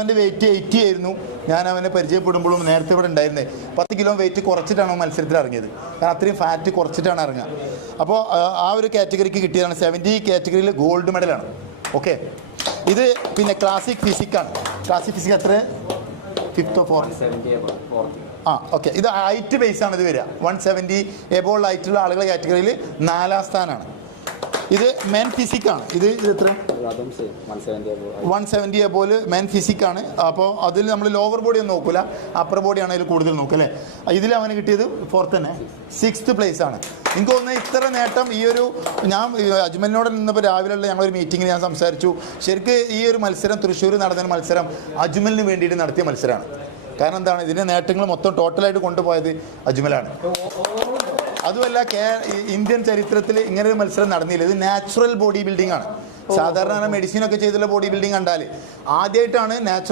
അവൻ്റെ വെയിറ്റ് 80 ആയിരുന്നു. ഞാൻ അവനെ പരിചയപ്പെടുമ്പോഴും നേരത്തെ ഇവിടെ ഉണ്ടായിരുന്നത് 10 കിലോ വെയിറ്റ് കുറച്ചിട്ടാണ് മത്സരത്തിൽ ഇറങ്ങിയത്. കാരണം അത്രയും ഫാറ്റ് കുറച്ചിട്ടാണ് ഇറങ്ങുക. അപ്പോൾ ആ ഒരു കാറ്റഗറിക്ക് കിട്ടിയതാണ് 70 കാറ്റഗറിയിൽ ഗോൾഡ് മെഡലാണ്. ഓക്കെ, ഇത് പിന്നെ ക്ലാസിക് ഫിസിക്കാണ്. ക്ലാസിക് ഫിസിക് എത്ര? 5th or 4th? ആ ഓക്കെ, ഇത് ഹൈറ്റ് ബേസാണ് ഇത് വരിക. 170 എബോൾ ഹൈറ്റുള്ള ആളുകളുടെ കാറ്റഗറിയിൽ 4ാം സ്ഥാനമാണ്. ഇത് മെൻ ഫിസിക്കാണ്. ഇത് എത്ര? 170 എബോല് മെൻ ഫിസിക്കാണ്. അപ്പോൾ അതിൽ നമ്മൾ ലോവർ ബോഡി ഒന്നും നോക്കില്ല, അപ്പർ ബോഡിയാണ് അതിൽ കൂടുതൽ നോക്കുക അല്ലേ. ഇതിൽ അവന് കിട്ടിയത് 4th തന്നെ, 6th പ്ലേസ് ആണ്. എനിക്ക് തോന്നുന്നത് ഇത്ര നേട്ടം ഈ ഒരു ഞാൻ അജ്മലിനോട് നിന്നപ്പോൾ രാവിലെയുള്ള ഞങ്ങളൊരു മീറ്റിങ്ങിൽ ഞാൻ സംസാരിച്ചു. ശരിക്കും ഈ ഒരു മത്സരം തൃശ്ശൂർ നടന്ന മത്സരം അജ്മലിന് വേണ്ടിയിട്ട് നടത്തിയ മത്സരമാണ്. കാരണം എന്താണ്, ഇതിൻ്റെ നേട്ടങ്ങൾ മൊത്തം ടോട്ടലായിട്ട് കൊണ്ടുപോയത് അജ്മലാണ്. അതുമല്ല, ഇന്ത്യൻ ചരിത്രത്തിൽ ഇങ്ങനെ ഒരു മത്സരം നടന്നില്ല. ഇത് നാച്ചുറൽ ബോഡി ബിൽഡിംഗ് ആണ്. സാധാരണ മെഡിസിനൊക്കെ ചെയ്തുള്ള ബോഡി ബിൽഡിംഗ് കണ്ടാൽ ആദ്യമായിട്ടാണ് നാച്ചുറൽ